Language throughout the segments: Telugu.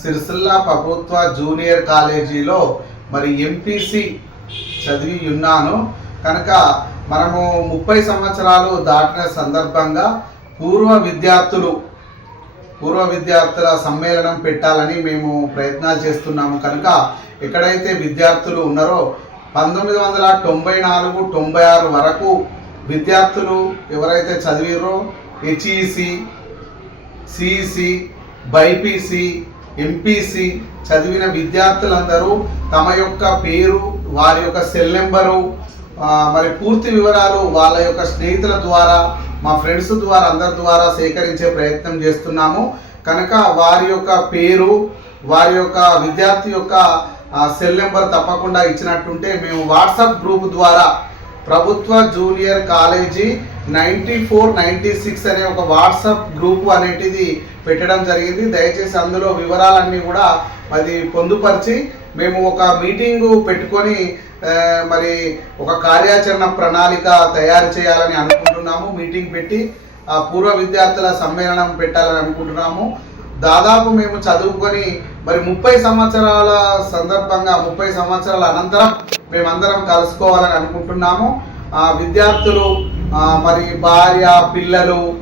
సిరిసిల్ల ప్రభుత్వ జూనియర్ కాలేజీలో మరి ఎంపీసీ చదివి ఉన్నాను కనుక మనము ముప్పై సంవత్సరాలు దాటిన సందర్భంగా పూర్వ విద్యార్థులు పూర్వ విద్యార్థుల సమ్మేళనం పెట్టాలని మేము ప్రయత్నాలు చేస్తున్నాము. కనుక ఎక్కడైతే విద్యార్థులు ఉన్నారో పంతొమ్మిది వందల తొంభై నాలుగు తొంభై ఆరు వరకు విద్యార్థులు ఎవరైతే చదివిరో హెచ్ఈసి సిఈసి బైపీసీ ఎంపీసీ చదివిన విద్యార్థులందరూ తమ యొక్క పేరు వారి యొక్క సెల్ నెంబరు మరి పూర్తి వివరాలు వాళ్ళ యొక్క స్నేహితుల ద్వారా మా ఫ్రెండ్స్ ద్వారా అందరి ద్వారా సేకరించే ప్రయత్నం చేస్తున్నాము. కనుక వారి యొక్క పేరు వారి యొక్క విద్యార్థి యొక్క సెల్ నెంబర్ తప్పకుండా ఇచ్చినట్టుంటే మేము వాట్సాప్ గ్రూప్ ద్వారా ప్రభుత్వ junior college ninety four ninety six అనే ఒక వాట్సాప్ గ్రూప్ అనేటిది పెట్టడం జరిగింది. దయచేసి అందులో వివరాలన్నీ కూడా అది పొందుపరిచి మేము ఒక మీటింగు పెట్టుకొని మరి ఒక కార్యాచరణ ప్రణాళిక తయారు చేయాలని అనుకుంటున్నాము. మీటింగ్ పెట్టి ఆ పూర్వ విద్యార్థుల సమ్మేళనం పెట్టాలని అనుకుంటున్నాము. దాదాపు మేము చదువుకొని మరి ముప్పై సంవత్సరాల సందర్భంగా ముప్పై సంవత్సరాల అనంతరం మేమందరం కలుసుకోవాలని అనుకుంటున్నాము. ఆ విద్యార్థులు మరి భార్య పిల్లలు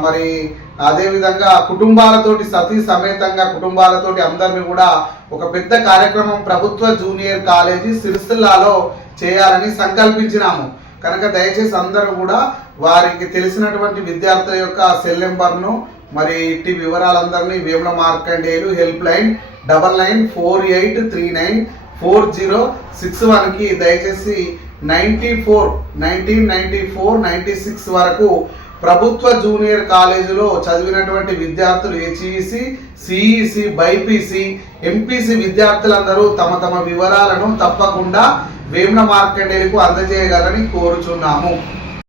మరి అదేవిధంగా కుటుంబాలతోటి సతీ సమేతంగా కుటుంబాలతోటి అందరిని కూడా ఒక పెద్ద కార్యక్రమం ప్రభుత్వ జూనియర్ కాలేజీ సిరిసిల్లాలో చేయాలని సంకల్పించినాము. కనుక దయచేసి అందరూ కూడా వారికి తెలిసినటువంటి విద్యార్థుల యొక్క సెల్ నెంబర్ను మరి ఇట్టి వివరాలందరినీ Vemula Markandeyulu helpline double nine four eight three nine four zero six వన్కి దయచేసి ninety four nineteen ninety four ninety six వరకు ప్రభుత్వ జూనియర్ కాలేజీలో చదివినటువంటి విద్యార్థులు హెచ్ఈసి సిఈసి బైపీసీ ఎంపీసీ విద్యార్థులందరూ తమ తమ వివరాలను తప్పకుండా వేమన మార్కండేయులకు అందజేయగలని కోరుచున్నాము.